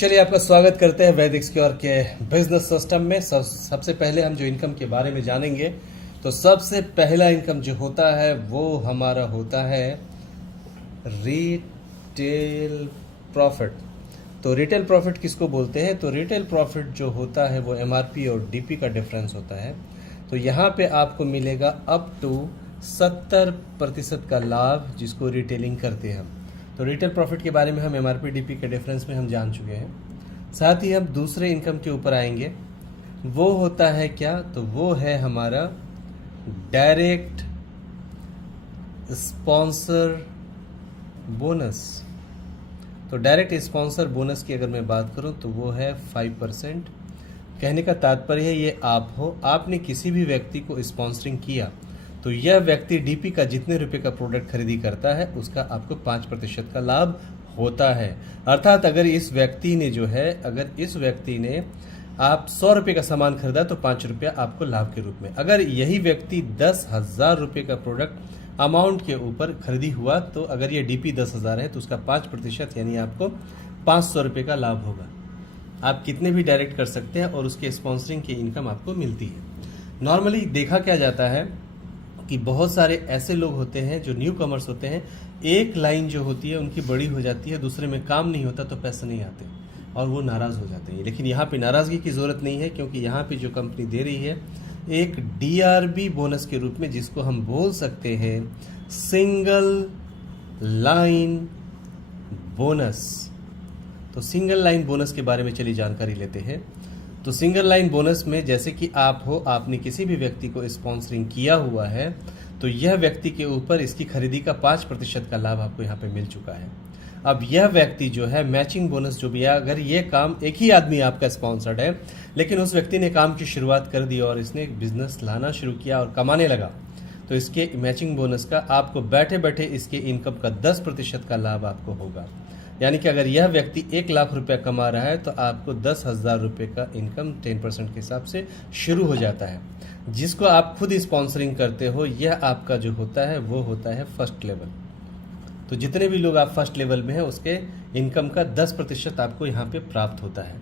चलिए आपका स्वागत करते हैं वैदिक सिक्योर के बिजनेस सिस्टम में। सबसे पहले हम जो इनकम के बारे में जानेंगे, तो सबसे पहला इनकम जो होता है वो हमारा होता है रिटेल प्रॉफिट। तो रिटेल प्रॉफिट किसको बोलते हैं? तो रिटेल प्रॉफिट जो होता है वो एमआरपी और डीपी का डिफरेंस होता है। तो यहाँ पे आपको मिलेगा अप टू 70% का लाभ, जिसको रिटेलिंग करते हैं हम। तो रिटेल प्रॉफिट के बारे में हम एमआरपी डीपी के डिफरेंस में हम जान चुके हैं। साथ ही हम दूसरे इनकम के ऊपर आएंगे, वो होता है क्या? तो वो है हमारा डायरेक्ट स्पॉन्सर बोनस। तो डायरेक्ट स्पॉन्सर बोनस की अगर मैं बात करूं तो वो है 5%। कहने का तात्पर्य है ये आप हो, आपने किसी भी व्यक्ति को स्पॉन्सरिंग किया तो यह व्यक्ति डीपी का जितने रुपए का प्रोडक्ट खरीदी करता है उसका आपको 5% का लाभ होता है। अर्थात अगर इस व्यक्ति ने आप 100 रुपये का सामान खरीदा तो 5 रुपया आपको लाभ के रूप में। अगर यही व्यक्ति 10,000 रुपये का प्रोडक्ट अमाउंट के ऊपर खरीदी हुआ तो अगर ये डीपी 10,000 है तो उसका 5% यानी आपको 500 रुपये का लाभ होगा। आप कितने भी डायरेक्ट कर सकते हैं और उसके स्पॉन्सरिंग की इनकम आपको मिलती है। नॉर्मली देखा क्या जाता है कि बहुत सारे ऐसे लोग होते हैं जो न्यू कमर्स होते हैं, एक लाइन जो होती है उनकी बड़ी हो जाती है, दूसरे में काम नहीं होता तो पैसे नहीं आते और वो नाराज़ हो जाते हैं। लेकिन यहाँ पे नाराज़गी की ज़रूरत नहीं है, क्योंकि यहाँ पे जो कंपनी दे रही है एक डीआरबी बोनस के रूप में, जिसको हम बोल सकते हैं सिंगल लाइन बोनस। तो सिंगल लाइन बोनस के बारे में चलिए जानकारी लेते हैं। तो सिंगल लाइन बोनस में जैसे कि आप हो, आपने किसी भी व्यक्ति को स्पॉन्सरिंग किया हुआ है तो यह व्यक्ति के ऊपर इसकी खरीदी का 5% का लाभ आपको यहाँ पे मिल चुका है। अब यह व्यक्ति जो है मैचिंग बोनस जो भी है, अगर ये काम एक ही आदमी आपका स्पॉन्सर्ड है लेकिन उस व्यक्ति ने काम की शुरुआत कर दी और इसने बिजनेस लाना शुरू किया और कमाने लगा, तो इसके मैचिंग बोनस का आपको बैठे बैठे इसके इनकम का 10% का लाभ आपको होगा। यानी कि अगर यह व्यक्ति 1 लाख रुपया कमा रहा है तो आपको 10,000 रुपये का इनकम 10% के हिसाब से शुरू हो जाता है। जिसको आप खुद स्पॉन्सरिंग करते हो, यह आपका जो होता है वो होता है फर्स्ट लेवल। तो जितने भी लोग आप फर्स्ट लेवल में हैं उसके इनकम का 10% आपको यहाँ पे प्राप्त होता है।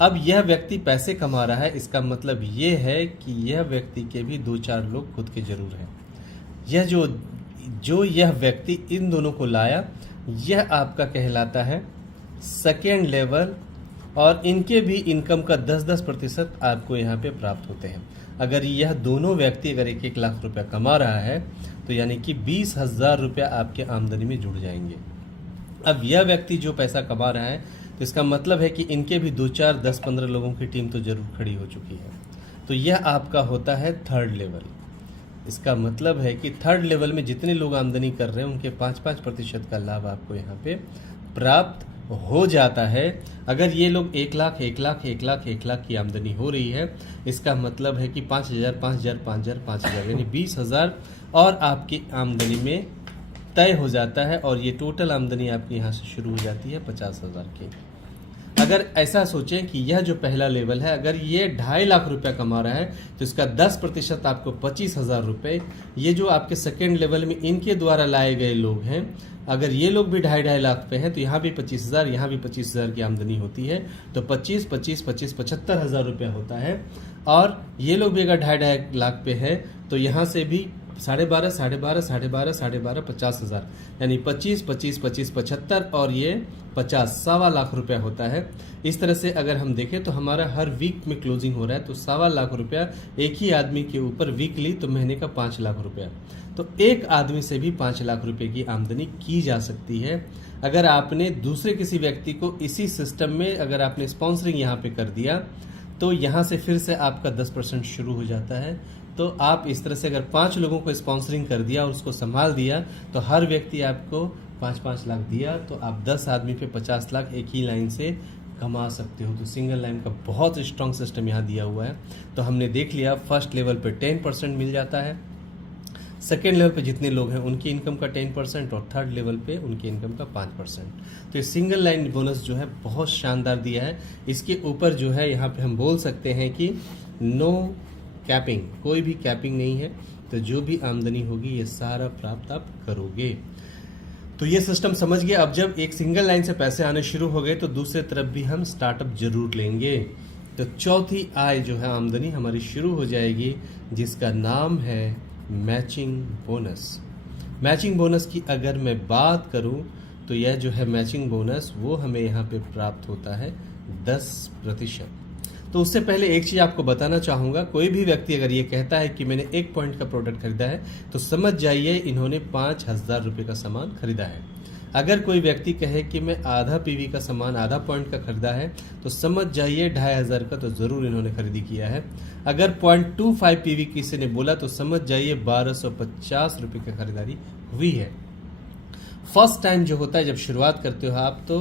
अब यह व्यक्ति पैसे कमा रहा है, इसका मतलब ये है कि यह व्यक्ति के भी 2-4 लोग खुद के जरूर हैं। यह जो यह व्यक्ति इन दोनों को लाया, यह आपका कहलाता है सेकेंड लेवल, और इनके भी इनकम का 10% आपको यहाँ पे प्राप्त होते हैं। अगर यह दोनों व्यक्ति अगर 1-1 लाख रुपया कमा रहा है तो यानी कि 20,000 रुपया आपके आमदनी में जुड़ जाएंगे। अब यह व्यक्ति जो पैसा कमा रहा है तो इसका मतलब है कि इनके भी 2-4 10-15 लोगों की टीम तो जरूर खड़ी हो चुकी है। तो यह आपका होता है थर्ड लेवल। इसका मतलब है कि थर्ड लेवल में जितने लोग आमदनी कर रहे हैं उनके 5-5% का लाभ आपको यहाँ पे प्राप्त हो जाता है। अगर ये लोग 1 लाख की आमदनी हो रही है, इसका मतलब है कि 5,000 5,000 यानी 20,000 और आपकी आमदनी में तय हो जाता है, और ये टोटल आमदनी आपकी यहाँ से शुरू हो जाती है 50,000 की। अगर ऐसा सोचें कि यह जो पहला लेवल है, अगर ये 2.5 लाख रुपया कमा रहा है तो इसका 10% आपको 25,000 रुपये। ये जो आपके सेकेंड लेवल में इनके द्वारा लाए गए लोग हैं, अगर ये लोग भी 2.5 लाख पे हैं तो यहाँ भी 25,000, यहाँ भी 25,000 की आमदनी होती है, तो 25 75,000 रुपया होता है। और ये लोग भी अगर 2.5 लाख पे है तो यहाँ से भी 12,5 50,000, यानी 25 75 और ये 50 सवा लाख रुपया होता है। इस तरह से अगर हम देखें तो हमारा हर वीक में क्लोजिंग हो रहा है, तो 1.25 लाख रुपया एक ही आदमी के ऊपर वीकली, तो महीने का 5 लाख रुपया। तो एक आदमी से भी 5 लाख रुपए की आमदनी की जा सकती है। अगर आपने दूसरे किसी व्यक्ति को इसी सिस्टम में अगर आपने स्पॉन्सरिंग यहाँ पे कर दिया तो यहाँ से फिर से आपका 10% शुरू हो जाता है। तो आप इस तरह से अगर 5 लोगों को स्पॉन्सरिंग कर दिया और उसको संभाल दिया तो हर व्यक्ति आपको 5-5 लाख दिया, तो आप 10 आदमी पे 50 लाख एक ही लाइन से कमा सकते हो। तो सिंगल लाइन का बहुत स्ट्रॉन्ग सिस्टम यहाँ दिया हुआ है। तो हमने देख लिया, फर्स्ट लेवल पे 10% मिल जाता है, सेकेंड लेवल पे जितने लोग हैं उनकी इनकम का 10%, और थर्ड लेवल पे उनकी इनकम का 5%। तो ये सिंगल लाइन बोनस जो है बहुत शानदार दिया है। इसके ऊपर जो है यहाँ पे हम बोल सकते हैं कि नो कैपिंग, कोई भी कैपिंग नहीं है। तो जो भी आमदनी होगी ये सारा प्राप्त आप करोगे। तो ये सिस्टम समझ गए। अब जब एक सिंगल लाइन से पैसे आने शुरू हो गए तो दूसरे तरफ भी हम स्टार्टअप जरूर लेंगे। तो चौथी आय जो है आमदनी हमारी शुरू हो जाएगी, जिसका नाम है मैचिंग बोनस। मैचिंग बोनस की अगर मैं बात करूं तो यह जो है मैचिंग बोनस वो हमें यहाँ पे प्राप्त होता है 10%। तो उससे पहले एक चीज़ आपको बताना चाहूँगा, कोई भी व्यक्ति अगर ये कहता है कि मैंने 1 पॉइंट का प्रोडक्ट खरीदा है तो समझ जाइए इन्होंने 5,000 रुपये का सामान खरीदा है। अगर कोई व्यक्ति कहे कि मैं आधा पीवी का सामान आधा पॉइंट का खरीदा है तो समझ जाइए 2,500 का तो ज़रूर इन्होंने खरीदी किया है। अगर 0.25 पीवी किसी ने बोला तो समझ जाइए 1,250 रुपये की खरीदारी हुई है। फर्स्ट टाइम जो होता है जब शुरुआत करते हो आप तो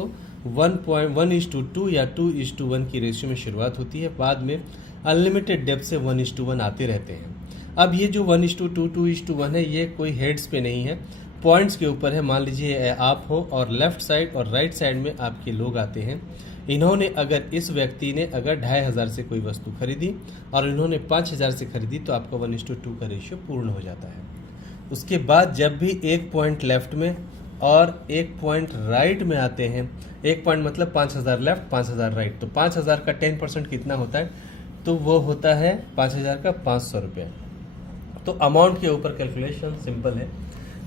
1:1:2 या 2:1 की रेशियो में शुरुआत होती है, बाद में अनलिमिटेड डेप्थ से 1:1 आते रहते हैं। अब ये जो 1:2 2:1 है ये कोई हेड्स पे नहीं है, पॉइंट्स के ऊपर है। मान लीजिए आप हो और लेफ्ट साइड और राइट साइड में आपके लोग आते हैं। इन्होंने अगर इस व्यक्ति ने अगर 2,500 से कोई वस्तु खरीदी और इन्होंने 5,000 से खरीदी तो आपका 1:2 का रेशियो पूर्ण हो जाता है। उसके बाद जब भी 1 पॉइंट लेफ्ट में और 1 पॉइंट राइट में आते हैं, 1 पॉइंट मतलब 5,000 लेफ्ट 5,000 राइट, तो 5,000 का 10% कितना होता है, तो वो होता है 5,000 का 500 रुपये। तो अमाउंट के ऊपर कैलकुलेशन सिंपल है।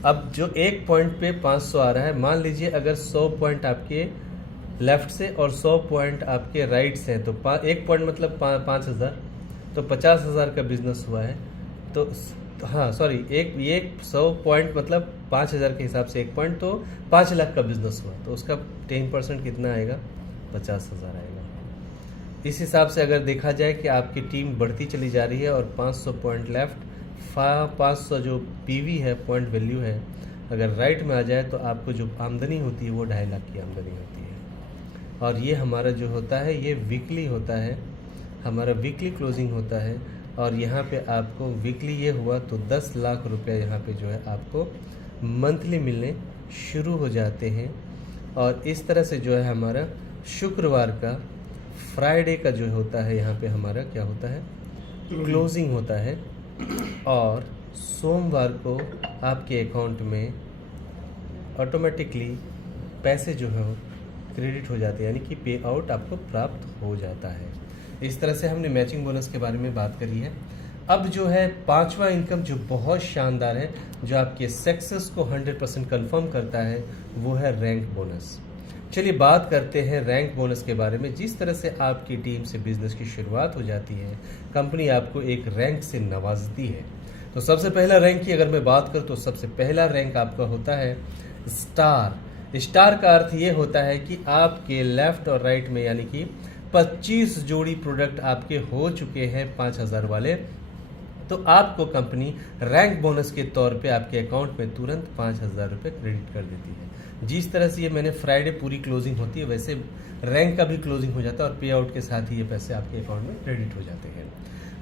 अब जो 1 पॉइंट पे 500 आ रहा है, मान लीजिए अगर 100 पॉइंट आपके लेफ्ट से और 100 पॉइंट आपके राइट से हैं तो 1 पॉइंट मतलब 5,000, तो 50,000 का बिजनेस हुआ है। तो हाँ सॉरी, एक 100 पॉइंट मतलब 5,000 के हिसाब से 1 पॉइंट तो 5 लाख का बिजनेस हुआ, तो उसका 10% कितना आएगा, 50,000 आएगा। इस हिसाब से अगर देखा जाए कि आपकी टीम बढ़ती चली जा रही है और 500 पॉइंट लेफ्ट 500 जो पीवी है पॉइंट वैल्यू है, अगर राइट में आ जाए तो आपको जो आमदनी होती है वो 2.5 लाख की आमदनी होती है। और ये हमारा जो होता है ये वीकली होता है, हमारा वीकली क्लोजिंग होता है। और यहाँ पे आपको वीकली ये हुआ तो 10 लाख रुपया यहाँ पे जो है आपको मंथली मिलने शुरू हो जाते हैं। और इस तरह से जो है हमारा शुक्रवार का फ्राइडे का जो होता है यहाँ पे हमारा क्या होता है, क्लोजिंग होता है। और सोमवार को आपके अकाउंट में ऑटोमेटिकली पैसे जो है क्रेडिट हो जाते हैं, यानी कि पे आउट आपको प्राप्त हो जाता है। इस तरह से हमने मैचिंग बोनस के बारे में बात करी है। अब जो है पांचवा इनकम जो बहुत शानदार है, जो आपके सक्सेस को 100% कंफर्म करता है, वो है रैंक बोनस। चलिए बात करते हैं रैंक बोनस के बारे में। जिस तरह से आपकी टीम से बिजनेस की शुरुआत हो जाती है, कंपनी आपको एक रैंक से नवाजती है। तो सबसे पहला रैंक की अगर मैं बात करूँ तो सबसे पहला रैंक आपका होता है स्टार। स्टार का अर्थ ये होता है कि आपके लेफ्ट और राइट में यानी कि 25 जोड़ी प्रोडक्ट आपके हो चुके हैं 5,000 वाले, तो आपको कंपनी रैंक बोनस के तौर पे आपके अकाउंट में तुरंत 5,000 रुपये क्रेडिट कर देती है। जिस तरह से ये मैंने फ्राइडे पूरी क्लोजिंग होती है, वैसे रैंक का भी क्लोजिंग हो जाता है और पे आउट के साथ ही ये पैसे आपके अकाउंट में क्रेडिट हो जाते हैं।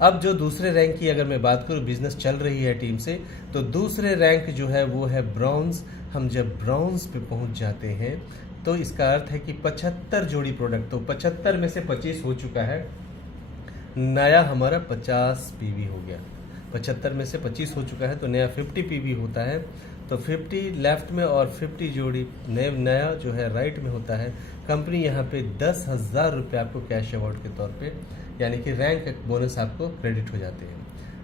अब जो दूसरे रैंक की अगर मैं बात करूँ, बिजनेस चल रही है टीम से, तो दूसरे रैंक जो है वो है ब्रॉन्ज। हम जब ब्रॉन्ज पे पहुंच जाते हैं तो इसका अर्थ है कि 75 जोड़ी प्रोडक्ट, तो 75 में से 25 हो चुका है, नया हमारा 50 पीवी हो गया। 75 में से 25 हो चुका है तो नया 50 पीवी होता है। तो 50 लेफ्ट में और 50 जोड़ी नया जो है राइट में होता है। कंपनी यहाँ पे 10,000 रुपये आपको कैश अवार्ड के तौर पे यानी कि रैंक बोनस आपको क्रेडिट हो जाते हैं।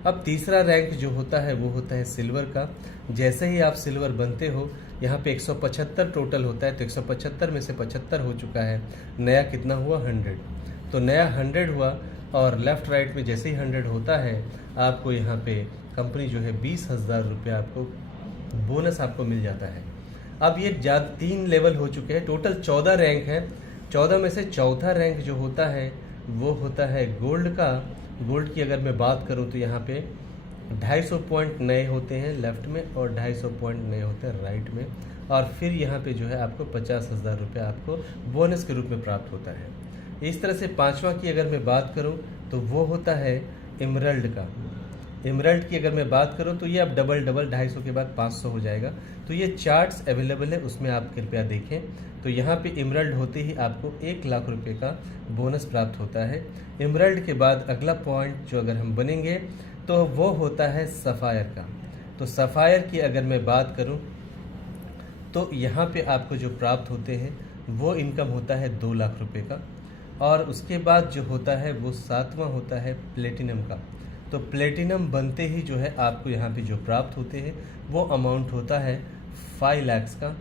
अब तीसरा रैंक जो होता है वो होता है सिल्वर का। जैसे ही आप सिल्वर बनते हो, यहाँ पे 175 टोटल होता है, तो 175 में से 75 हो चुका है, नया कितना हुआ 100, तो नया 100 हुआ। और लेफ्ट राइट में जैसे ही 100 होता है आपको यहाँ पे कंपनी जो है 20,000 रुपये आपको बोनस आपको मिल जाता है। अब ये 3 लेवल हो चुके हैं, टोटल 14 रैंक है। 14 में से चौथा रैंक जो होता है वो होता है गोल्ड का। गोल्ड की अगर मैं बात करूं तो यहाँ पे 250 पॉइंट नए होते हैं लेफ्ट में और 250 पॉइंट नए होते हैं राइट में। और फिर यहाँ पे जो है आपको 50,000 रुपये आपको बोनस के रूप में प्राप्त होता है। इस तरह से पांचवा की अगर मैं बात करूं तो वो होता है इमरल्ड का। इमरल्ड की अगर मैं बात करूं तो ये अब डबल 250 के बाद 500 हो जाएगा। तो ये चार्ट्स अवेलेबल है, उसमें आप कृपया देखें। तो यहाँ पे इमरल्ड होते ही आपको 1 लाख रुपए का बोनस प्राप्त होता है। इमरल्ड के बाद अगला पॉइंट जो अगर हम बनेंगे तो वो होता है सफ़ायर का। तो सफ़ायर की अगर मैं बात करूं तो यहाँ पे आपको जो प्राप्त होते हैं वो इनकम होता है 2 लाख रुपए का। और उसके बाद जो होता है वो 7वां होता है प्लेटिनम का। तो प्लेटिनम बनते ही जो है आपको यहाँ पे जो प्राप्त होते हैं वो अमाउंट होता है 5 लाख का।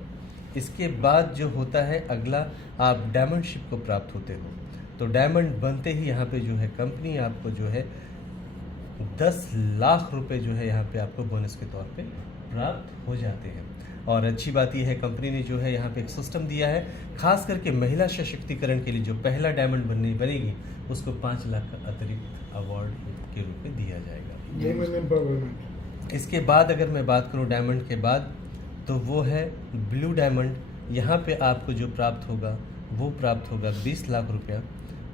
इसके बाद जो होता है अगला, आप डायमंड शिप को प्राप्त होते हो। तो डायमंड बनते ही यहाँ पे जो है कंपनी आपको जो है 10 लाख रुपए जो है यहाँ पे आपको बोनस के तौर पे प्राप्त हो जाते हैं। और अच्छी बात यह है कंपनी ने जो है यहाँ पे एक सिस्टम दिया है, खास करके महिला सशक्तिकरण के लिए जो पहला डायमंड बनेगी उसको 5 लाख का अतिरिक्त अवार्ड के रूप में दिया जाएगा। इसके बाद अगर मैं बात करूँ डायमंड के बाद, तो वो है ब्लू डायमंड। यहाँ पे आपको जो प्राप्त होगा वो प्राप्त होगा 20 लाख रुपया।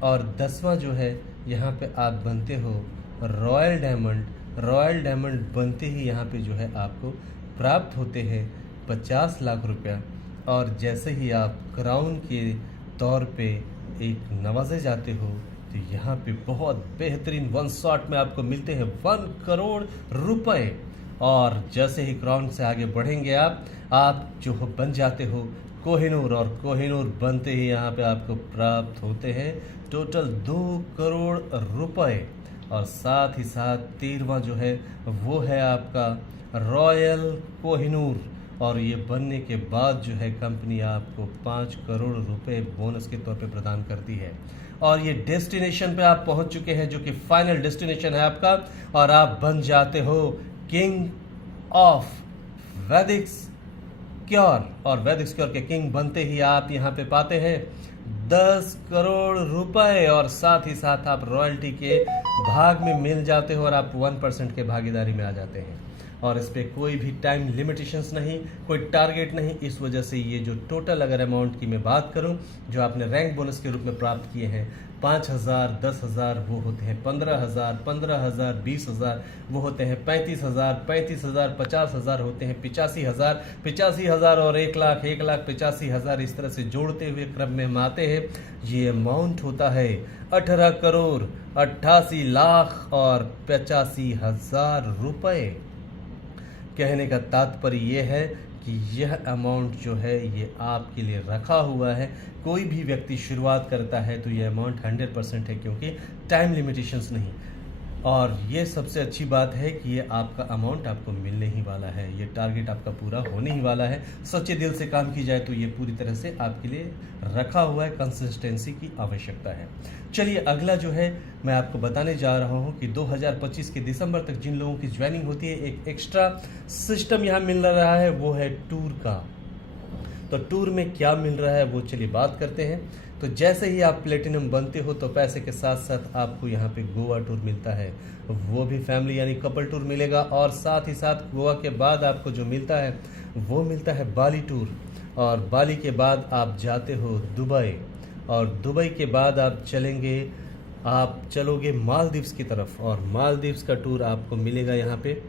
और 10वां जो है यहाँ पे आप बनते हो रॉयल डायमंड। रॉयल डायमंड बनते ही यहाँ पे जो है आपको प्राप्त होते हैं 50 लाख रुपया। और जैसे ही आप क्राउन के तौर पे एक नवाजे जाते हो तो यहाँ पे बहुत बेहतरीन 1 शॉट में आपको मिलते हैं 1 करोड़ रुपए। और जैसे ही क्राउन से आगे बढ़ेंगे आप जो बन जाते हो कोहिनूर। और कोहिनूर बनते ही यहाँ पे आपको प्राप्त होते हैं टोटल 2 करोड़ रुपए। और साथ ही साथ 13वां जो है वो है आपका रॉयल कोहिनूर। और ये बनने के बाद जो है कंपनी आपको 5 करोड़ रुपए बोनस के तौर पे प्रदान करती है। और ये डेस्टिनेशन पे आप पहुंच चुके हैं जो कि फाइनल डेस्टिनेशन है आपका, और आप बन जाते हो किंग ऑफ वैदिक सिक्योर। और वैदिक सिक्योर के किंग बनते ही आप यहाँ पे पाते हैं 10 करोड़ रुपए। और साथ ही साथ आप रॉयल्टी के भाग में मिल जाते हो और आप 1% के भागीदारी में आ जाते हैं। और इस पर कोई भी टाइम लिमिटेशंस नहीं, कोई टारगेट नहीं। इस वजह से ये जो टोटल अगर अमाउंट की मैं बात करूं जो आपने रैंक बोनस के रूप में प्राप्त किए हैं 5,000, 10,000 वो होते हैं 15,000, 15,000, 20,000 वो होते हैं 35,000, 35,000, 50,000 होते हैं 85,000, 85,000 और 1 लाख, 1,85,000 इस तरह से जोड़ते हुए क्रम में हम आते हैं। ये अमाउंट होता है 18 करोड़ 88 लाख और 85,000 रुपए। कहने का तात्पर्य ये है कि यह अमाउंट जो है ये आपके लिए रखा हुआ है। कोई भी व्यक्ति शुरुआत करता है तो ये अमाउंट 100% है, क्योंकि टाइम लिमिटेशंस नहीं। और ये सबसे अच्छी बात है कि ये आपका अमाउंट आपको मिलने ही वाला है, ये टारगेट आपका पूरा होने ही वाला है। सच्चे दिल से काम की जाए तो ये पूरी तरह से आपके लिए रखा हुआ है, कंसिस्टेंसी की आवश्यकता है। चलिए अगला जो है मैं आपको बताने जा रहा हूँ कि 2025 के दिसंबर तक जिन लोगों की ज्वाइनिंग होती है एक एक्स्ट्रा सिस्टम यहाँ मिल रहा है, वो है टूर का। तो टूर में क्या मिल रहा है वो चलिए बात करते हैं। तो जैसे ही आप प्लेटिनम बनते हो तो पैसे के साथ साथ आपको यहाँ पे गोवा टूर मिलता है, वो भी फैमिली यानी कपल टूर मिलेगा। और साथ ही साथ गोवा के बाद आपको जो मिलता है वो मिलता है बाली टूर। और बाली के बाद आप जाते हो दुबई, और दुबई के बाद आप चलोगे मालदीव्स की तरफ, और मालदीव्स का टूर आपको मिलेगा यहाँ पे।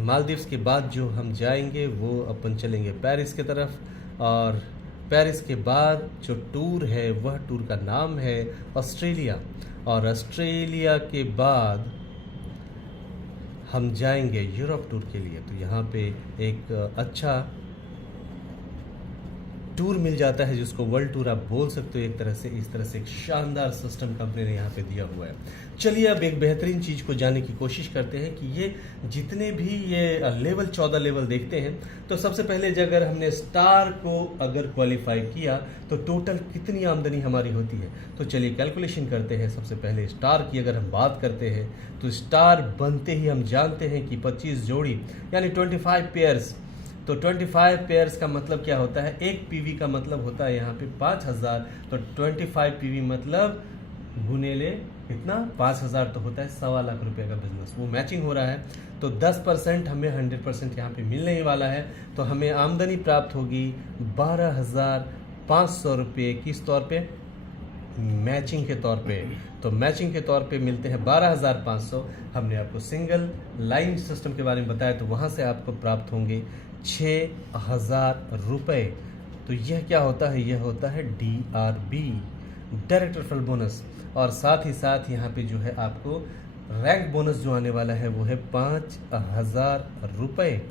मालदीव्स के बाद जो हम जाएंगे वो अपन चलेंगे पेरिस की तरफ, और पेरिस के बाद जो टूर है वह टूर का नाम है ऑस्ट्रेलिया। और ऑस्ट्रेलिया के बाद हम जाएंगे यूरोप टूर के लिए। तो यहाँ पे एक अच्छा टूर मिल जाता है जिसको वर्ल्ड टूर आप बोल सकते हो एक तरह से। इस तरह से एक शानदार सिस्टम कंपनी ने यहाँ पे दिया हुआ है। चलिए अब एक बेहतरीन चीज़ को जानने की कोशिश करते हैं कि ये जितने भी ये लेवल 14 लेवल देखते हैं, तो सबसे पहले अगर हमने स्टार को अगर क्वालिफाई किया तो टोटल कितनी आमदनी हमारी होती है। तो चलिए कैलकुलेशन करते हैं। सबसे पहले स्टार की अगर हम बात करते हैं तो स्टार बनते ही हम जानते हैं कि 25 जोड़ी यानी 25 पेयर्स। तो 25 पेयर्स का मतलब क्या होता है, एक पीवी का मतलब होता है यहाँ पे 5,000। तो 25 पीवी मतलब गुनेले कितना 5,000 तो होता है 1.25 लाख रुपए का बिजनेस। वो मैचिंग हो रहा है तो 10% हमें 100% यहाँ पे मिलने ही वाला है। तो हमें आमदनी प्राप्त होगी 12,500 रुपये किस तौर पे, मैचिंग के तौर पे। तो मैचिंग के तौर पे मिलते हैं 12,500। हमने आपको सिंगल लाइन सिस्टम के बारे में बताया तो वहाँ से आपको प्राप्त होंगे 6,000 रुपये। तो यह क्या होता है, यह होता है DRB, डायरेक्ट रेफरल बोनस। और साथ ही साथ यहाँ पे जो है आपको रैंक बोनस जो आने वाला है वो है 5,000 रुपये।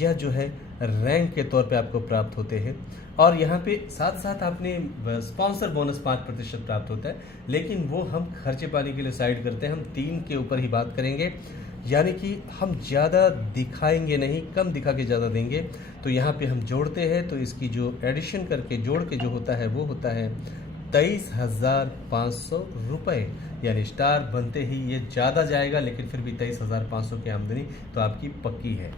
यह जो है रैंक के तौर पे आपको प्राप्त होते हैं। और यहाँ पे साथ साथ आपने स्पॉन्सर बोनस 5% प्राप्त होता है, लेकिन वो हम खर्चे पानी के लिए साइड करते हैं। हम 3 के ऊपर ही बात करेंगे, यानी कि हम ज़्यादा दिखाएंगे नहीं, कम दिखा के ज़्यादा देंगे। तो यहाँ पे हम जोड़ते हैं, तो इसकी जो एडिशन करके जोड़ के जो होता है वो होता है 23,500 रुपये। यानी स्टार बनते ही ये ज़्यादा जाएगा, लेकिन फिर भी 23,500 की आमदनी तो आपकी पक्की है।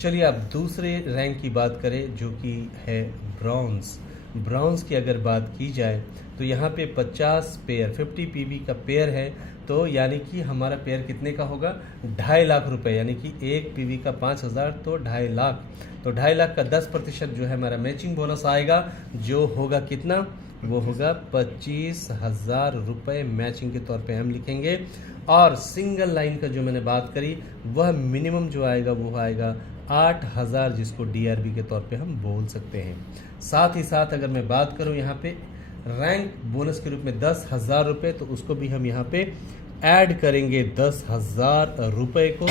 चलिए अब दूसरे रैंक की बात करें, जो कि है ब्रॉन्ज। ब्रॉन्ज की अगर बात की जाए तो यहाँ पे 50 पेयर 50 पीवी का पेयर है, तो यानी कि हमारा पेयर कितने का होगा, 2.5 लाख रुपए। यानी कि एक पीवी का 5,000 तो 2.5 लाख। तो 2.5 लाख का 10% जो है हमारा मैचिंग बोनस आएगा, जो होगा कितना, वो होगा 25,000 रुपये मैचिंग के तौर पे हम लिखेंगे। और सिंगल लाइन का जो मैंने बात करी, वह मिनिमम जो आएगा वो आएगा 8,000, जिसको डीआरबी के तौर पे हम बोल सकते हैं। साथ ही साथ अगर मैं बात करूं यहाँ पे रैंक बोनस के रूप में 10,000 रुपये, तो उसको भी हम यहाँ पे ऐड करेंगे 10,000 रुपये को,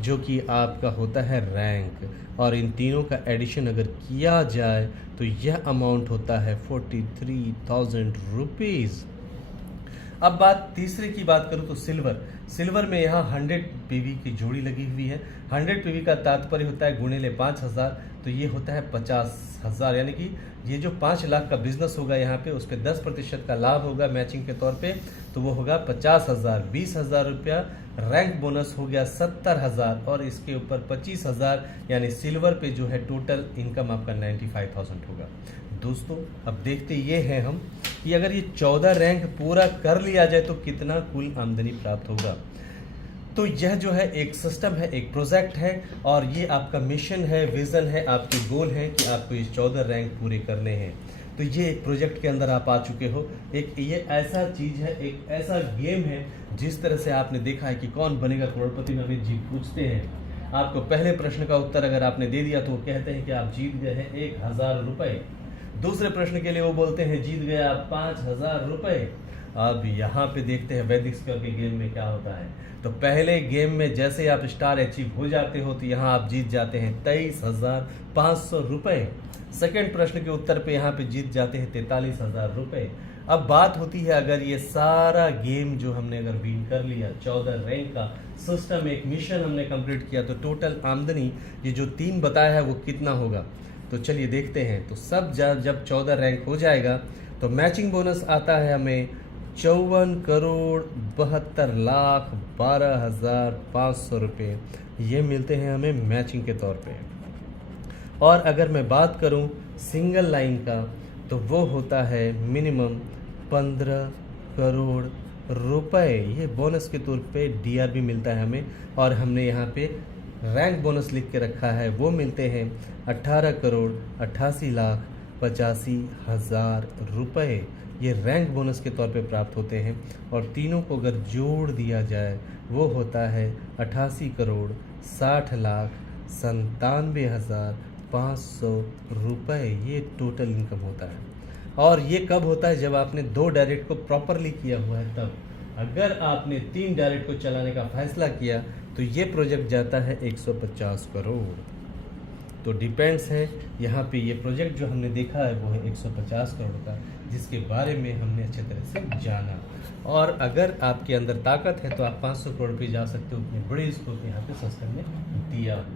जो कि आपका होता है रैंक। और इन तीनों का एडिशन अगर किया जाए तो यह अमाउंट होता है 43,000 रुपीज़। अब बात तीसरे की बात करूं तो सिल्वर में यहाँ 100 पीवी की जोड़ी लगी हुई है। 100 पीवी का तात्पर्य होता है गुणिले 5,000, तो ये होता है 50,000। यानी कि ये जो 5 लाख का बिजनेस होगा यहाँ पे, उस पर 10% का लाभ होगा मैचिंग के तौर पे, तो वो होगा 50,000। 20,000 रुपया रैंक बोनस हो गया 70,000, और इसके ऊपर 25,000, यानी सिल्वर पे जो है टोटल इनकम आपका 95,000 होगा। दोस्तों अब देखते ये हैं हम कि अगर ये 14 रैंक पूरा कर लिया जाए तो कितना कुल आमदनी प्राप्त होगा। तो यह जो है एक सिस्टम है, एक प्रोजेक्ट है, और ये आपका मिशन है, विजन है, आपके गोल है कि आपको ये 14 रैंक पूरे करने हैं। तो ये एक प्रोजेक्ट के अंदर आप आ चुके हो। एक ये ऐसा चीज़ है, एक ऐसा गेम है, जिस तरह से आपने देखा है कि कौन बनेगा करोड़पति में अमित जी पूछते हैं। आपको पहले प्रश्न का उत्तर अगर आपने दे दिया तो वो कहते हैं कि आप जीत गए हैं 1,000 रुपये। दूसरे प्रश्न के लिए वो बोलते हैं जीत गए आप 5,000 रुपये। अब यहाँ पे देखते हैं वैदिक स्क्वायर के गेम में क्या होता है। तो पहले गेम में जैसे आप स्टार अचीव हो जाते हो, तो यहाँ आप जीत जाते हैं 23,500 रुपये। सेकेंड प्रश्न के उत्तर पे यहाँ पे जीत जाते हैं 43,000 रुपये। अब बात होती है, अगर ये सारा गेम जो हमने अगर विन कर लिया, 14 रैंक का सिस्टम, एक मिशन हमने कंप्लीट किया, तो टोटल आमदनी ये जो 3 बताया है वो कितना होगा। तो चलिए देखते हैं। तो सब जब 14 रैंक हो जाएगा तो मैचिंग बोनस आता है हमें 54,72,12,500 रुपये। ये मिलते हैं हमें मैचिंग के तौर पे। और अगर मैं बात करूं सिंगल लाइन का, तो वो होता है मिनिमम 15 करोड़ रुपए। ये बोनस के तौर पे डीआरबी मिलता है हमें। और हमने यहाँ पे रैंक बोनस लिख के रखा है, वो मिलते हैं 18,88,85,000 रुपये। ये रैंक बोनस के तौर पे प्राप्त होते हैं। और तीनों को अगर जोड़ दिया जाए वो होता है 88,60,97,500 रुपये। ये टोटल इनकम होता है। और ये कब होता है, जब आपने 2 डायरेक्ट को प्रॉपरली किया हुआ है तब। अगर आपने 3 डायरेक्ट को चलाने का फैसला किया तो ये प्रोजेक्ट जाता है 150 करोड़। तो डिपेंड्स है, यहाँ पे ये प्रोजेक्ट जो हमने देखा है वो है 150 करोड़ का, जिसके बारे में हमने अच्छे तरह से जाना। और अगर आपके अंदर ताकत है तो आप 500 करोड़ पे जा सकते हो। उतने बड़े स्कोप यहाँ पे सिस्टम ने दिया हुआ है।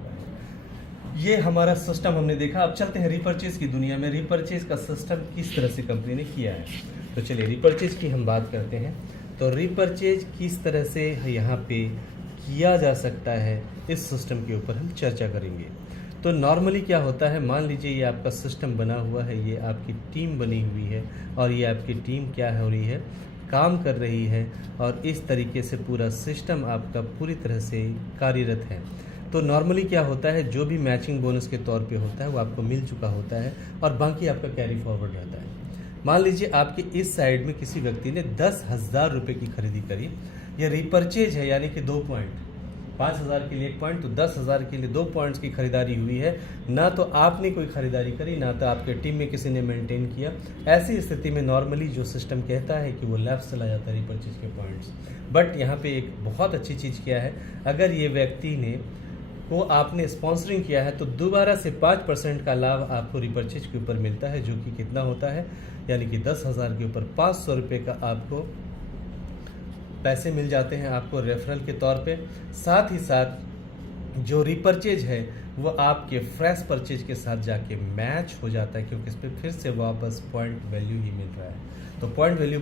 ये हमारा सिस्टम हमने देखा। अब चलते हैं रिपर्चेज की दुनिया में। रिपर्चेज का सिस्टम किस तरह से कंपनी ने किया है, तो चलिए रिपर्चेज की हम बात करते हैं। तो रिपर्चेज किस तरह से यहाँ पे किया जा सकता है, इस सिस्टम के ऊपर हम चर्चा करेंगे। तो नॉर्मली क्या होता है, मान लीजिए ये आपका सिस्टम बना हुआ है, ये आपकी टीम बनी हुई है, और ये आपकी टीम क्या हो रही है, काम कर रही है, और इस तरीके से पूरा सिस्टम आपका पूरी तरह से कार्यरत है। तो नॉर्मली क्या होता है, जो भी मैचिंग बोनस के तौर पे होता है वो आपको मिल चुका होता है, और बाकी आपका कैरी फॉरवर्ड रहता है। मान लीजिए आपके इस साइड में किसी व्यक्ति ने 10,000 रुपये की खरीदी करी। ये रिपर्चेज है, यानी कि 2 पॉइंट, 5,000 के लिए 1 पॉइंट, तो 10,000 के लिए 2 पॉइंट्स की खरीदारी हुई है। ना तो आपने कोई खरीदारी करी, ना तो आपके टीम में किसी ने मेंटेन किया। ऐसी स्थिति में नॉर्मली जो सिस्टम कहता है कि वो लेफ्ट चला जाता है रिपर्चेज के पॉइंट्स। बट यहाँ पे एक बहुत अच्छी चीज़ क्या है, अगर ये व्यक्ति ने को आपने स्पॉन्सरिंग किया है तो दोबारा से 5% का लाभ आपको रिपर्चेज के ऊपर मिलता है, जो कि कितना होता है, यानी कि 10,000 के ऊपर 500 रुपये का आपको पैसे मिल जाते हैं आपको रेफरल के तौर पे। साथ ही साथ जो रिपर्चेज है वो आपके फ्रेश परचेज के साथ जाके मैच हो जाता है, क्योंकि इस पर फिर से वापस पॉइंट वैल्यू ही मिल रहा है। तो पॉइंट वैल्यू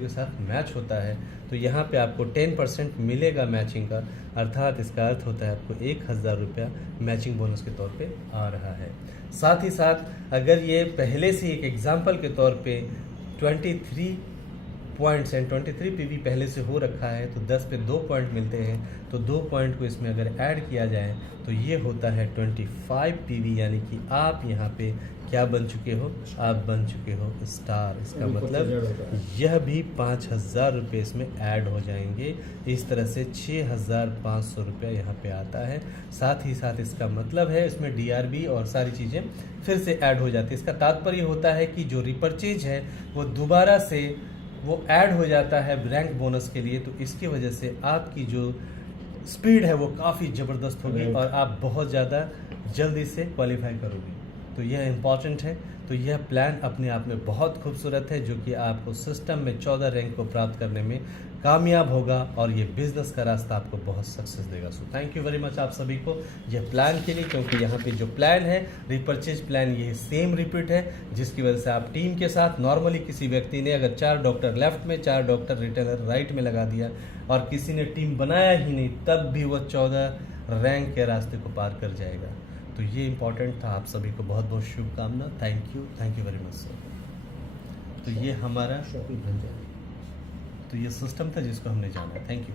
के साथ मैच होता है, तो यहाँ पे आपको 10% मिलेगा मैचिंग का, अर्थात इसका अर्थ होता है आपको 1,000 रुपया मैचिंग बोनस के तौर पे आ रहा है। साथ ही साथ अगर ये पहले से एक एग्जाम्पल के तौर पे 23 पॉइंट्स एंड 23 पीवी पहले से हो रखा है तो 10 पे 2 पॉइंट मिलते हैं, तो 2 पॉइंट को इसमें अगर ऐड किया जाए तो ये होता है 25 पीवी, यानी कि आप यहाँ पे क्या बन चुके हो, आप बन चुके हो स्टार। इसका मतलब यह भी 5,000 रुपये इसमें ऐड हो जाएंगे। इस तरह से 6,500 रुपया यहाँ पे आता है। साथ ही साथ इसका मतलब है इसमें DRB और सारी चीज़ें फिर से ऐड हो जाती है। इसका तात्पर्य होता है कि जो रिपर्चेज है वो दोबारा से वो ऐड हो जाता है रैंक बोनस के लिए, तो इसकी वजह से आपकी जो स्पीड है वो काफ़ी ज़बरदस्त होगी और आप बहुत ज़्यादा जल्दी से क्वालिफाई करोगे। तो यह इम्पॉर्टेंट है। तो यह प्लान अपने आप में बहुत खूबसूरत है, जो कि आपको सिस्टम में 14 रैंक को प्राप्त करने में कामयाब होगा और ये बिजनेस का रास्ता आपको बहुत सक्सेस देगा। So thank you very much आप सभी को यह प्लान के लिए, क्योंकि यहाँ पे जो प्लान है रिपर्चेज प्लान ये सेम रिपीट है, जिसकी वजह से आप टीम के साथ नॉर्मली किसी व्यक्ति ने अगर 4 डॉक्टर लेफ्ट में 4 डॉक्टर रिटेलर राइट में लगा दिया और किसी ने टीम बनाया ही नहीं, तब भी वो 14 रैंक के रास्ते को पार कर जाएगा। तो ये इम्पॉर्टेंट था। आप सभी को बहुत बहुत शुभकामना। Thank you very much sir. तो ये हमारा तो ये सिस्टम था जिसको हमने जाना। Thank you.